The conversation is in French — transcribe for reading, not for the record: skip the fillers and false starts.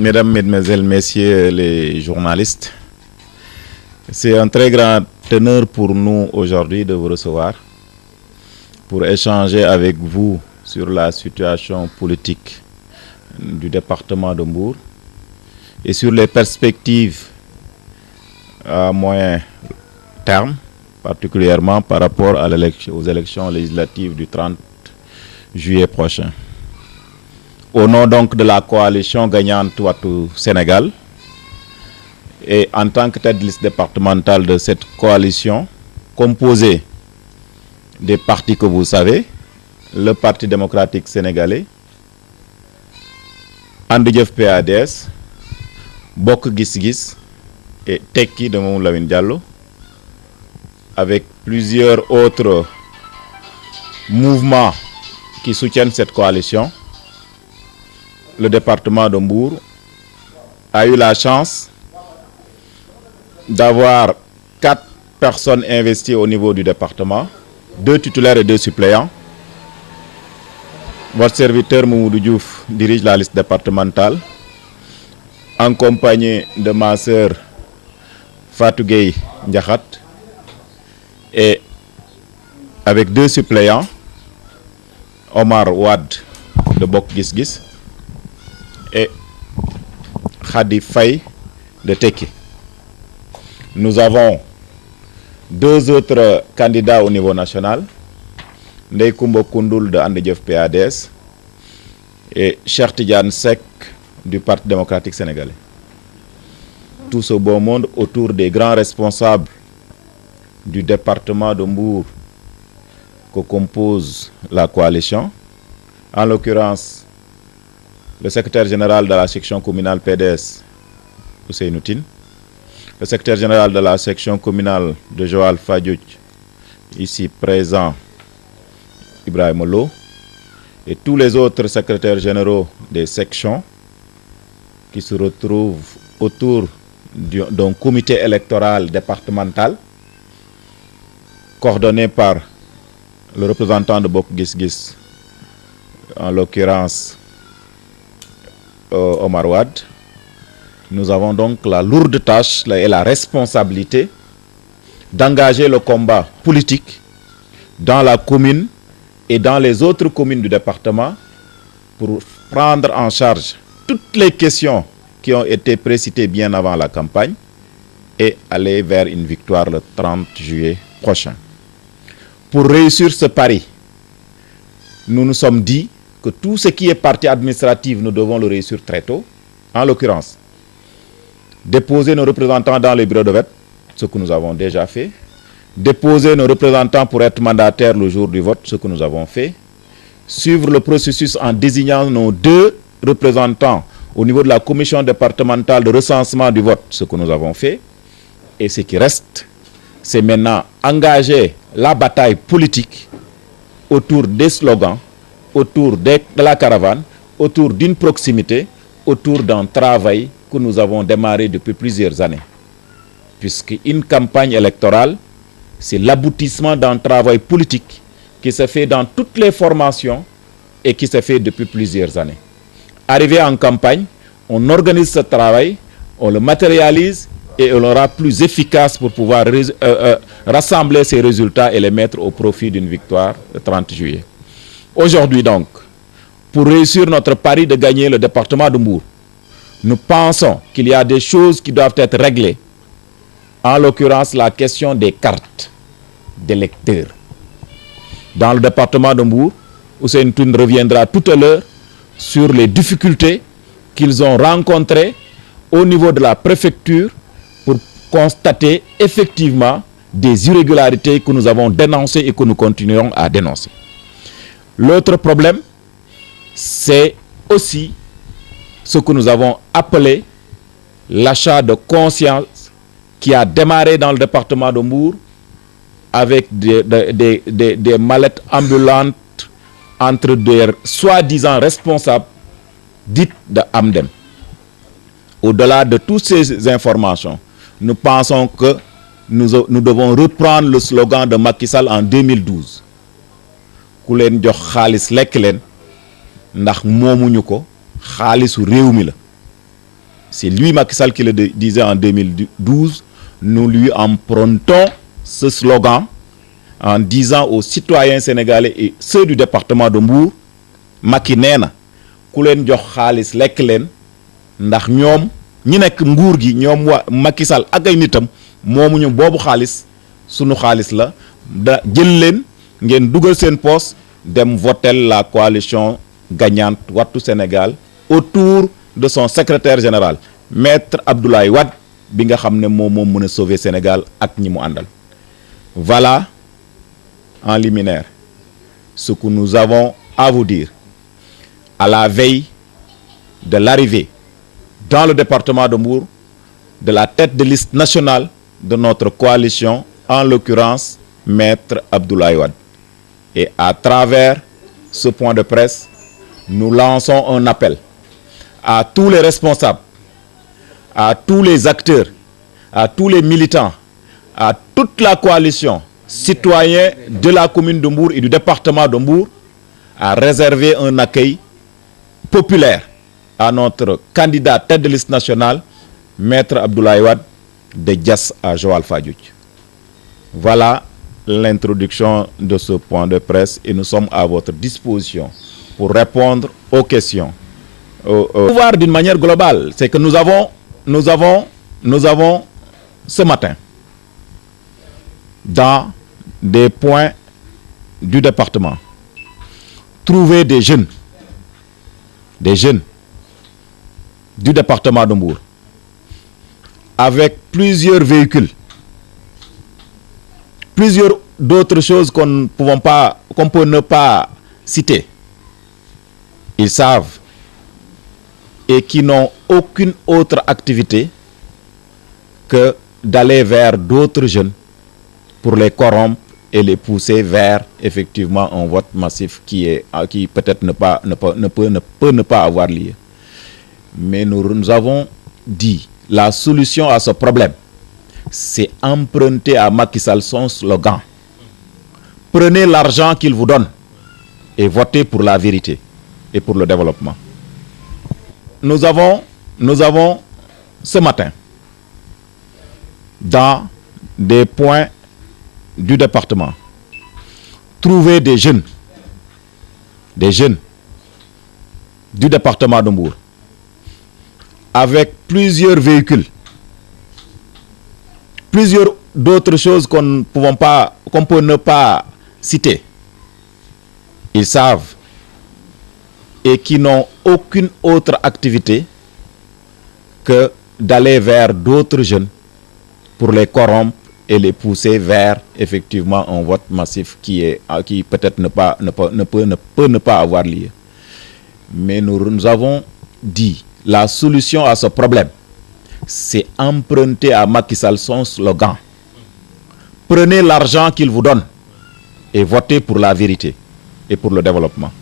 Mesdames, Mesdemoiselles, Messieurs les journalistes, c'est un très grand honneur pour nous aujourd'hui de vous recevoir pour échanger avec vous sur la situation politique du département de Mbour et sur les perspectives à moyen terme, particulièrement par rapport aux élections législatives du 30 juillet prochain. Au nom donc de la coalition gagnante Wattu Sénégal et en tant que tête de liste départementale de cette coalition composée des partis que vous savez, le Parti démocratique sénégalais, And Jëf PADS, Bokk Gis Gis et Tekki de Mamadou Lamine Diallo, avec plusieurs autres mouvements qui soutiennent cette coalition. Le département de Mbour a eu la chance d'avoir 4 personnes investies au niveau du département, 2 titulaires et 2 suppléants. Votre serviteur Mamadou Diouf dirige la liste départementale, en compagnie de ma sœur Fatou Gueye Ndiakhat, et avec 2 suppléants, Omar Wade de Bokk Gis Gis et Khady Faye de Tekki. Nous avons 2 autres candidats au niveau national, Ndeye Koumba Koundoul de And Jëf PADS et Cheikh Tidiane Seck du Parti démocratique sénégalais. Tout ce beau monde autour des grands responsables du département de Mbour que compose la coalition, en l'occurrence le secrétaire général de la section communale PDS, Ousseynou Tine, le secrétaire général de la section communale de Joal Fadiouth, ici présent, Ibrahima Lo, et tous les autres secrétaires généraux des sections qui se retrouvent autour d'un comité électoral départemental coordonné par le représentant de Bokk Gis Gis, en l'occurrence Omar Wade. Nous avons donc la lourde tâche et la responsabilité d'engager le combat politique dans la commune et dans les autres communes du département pour prendre en charge toutes les questions qui ont été précitées bien avant la campagne et aller vers une victoire le 30 juillet prochain. Pour réussir ce pari, nous nous sommes dit que tout ce qui est partie administrative, nous devons le réussir très tôt. En l'occurrence, déposer nos représentants dans les bureaux de vote, ce que nous avons déjà fait. Déposer nos représentants pour être mandataires le jour du vote, ce que nous avons fait. Suivre le processus en désignant nos 2 représentants au niveau de la commission départementale de recensement du vote, ce que nous avons fait. Et ce qui reste, c'est maintenant engager la bataille politique autour des slogans, autour de la caravane, autour d'une proximité, autour d'un travail que nous avons démarré depuis plusieurs années. Puisqu'une campagne électorale, c'est l'aboutissement d'un travail politique qui se fait dans toutes les formations et qui se fait depuis plusieurs années. Arrivé en campagne, on organise ce travail, on le matérialise et on le rend plus efficace pour pouvoir rassembler ces résultats et les mettre au profit d'une victoire le 30 juillet. Aujourd'hui donc, pour réussir notre pari de gagner le département de Mbour, nous pensons qu'il y a des choses qui doivent être réglées. En l'occurrence, la question des cartes d'électeurs. Dans le département de Mbour, Ousseynou Tine reviendra tout à l'heure sur les difficultés qu'ils ont rencontrées au niveau de la préfecture pour constater effectivement des irrégularités que nous avons dénoncées et que nous continuerons à dénoncer. L'autre problème, c'est aussi ce que nous avons appelé l'achat de conscience qui a démarré dans le département de Mbour avec des mallettes ambulantes entre des soi-disant responsables dites de Amdem. Au-delà de toutes ces informations, nous pensons que nous devons reprendre le slogan de Macky Sall en 2012. Ku leen jox xaalis lekk leen ndax moomuñu ko xaalisu réew mi la. c'est lui, Macky Sall, qui le disait en 2012, nous lui empruntons ce slogan en disant aux citoyens sénégalais et ceux du département de Mbour, Macky nee na ku leen jox xaalis lekk leen ndax ñoom ñi nekk nguur gi ñoom waa Macky Sall ak ay nitam moomuñu boobu xaalis sunu xaalis la da jël leen ngeen dugal seen poste dem votel la coalition gagnante Wattu Sénégal autour de son secrétaire général maître Abdoulaye Wade bi nga xam ne moom mën a sauver Sénégal ak ñi mu àndal. Voilà en liminaire ce que nous avons à vous dire à la veille de l'arrivée dans le département de Mbour de la tête de liste nationale de notre coalition, en l'occurrence maître Abdoulaye Wade. Et à travers ce point de presse, nous lançons un appel à tous les responsables, à tous les acteurs, à tous les militants, à toute la coalition citoyens de la commune de Mbour et du département de Mbour à réserver un accueil populaire à notre candidat tête de liste nationale, maître Abdoulaye Wade, de Diass à Joal-Fadiouth. Voilà l'introduction de ce point de presse et nous sommes à votre disposition pour répondre aux questions. Voir d'une manière globale, c'est que nous avons ce matin, dans des points du département, trouvé des jeunes du département de Mbour avec plusieurs véhicules, plusieurs d'autres choses qu'on peut ne pas citer. Ils savent et qui n'ont aucune autre activité que d'aller vers d'autres jeunes pour les corrompre et les pousser vers effectivement un vote massif qui peut-être ne peut ne pas avoir lieu. Mais nous avons dit la solution à ce problème, c'est emprunter à Macky Sall son slogan. Prenez l'argent qu'il vous donne et votez pour la vérité et pour le développement. Nous avons ce matin, dans des points du département, trouvé des jeunes du département de Mbour avec plusieurs véhicules, plusieurs d'autres choses qu'on peut ne pas citer. Ils savent et qui n'ont aucune autre activité que d'aller vers d'autres jeunes pour les corrompre et les pousser vers effectivement un vote massif qui peut-être ne peut ne pas avoir lieu. Mais nous avons dit la solution à ce problème, c'est emprunter à Macky Sall son slogan. Prenez l'argent qu'il vous donne et votez pour la vérité et pour le développement.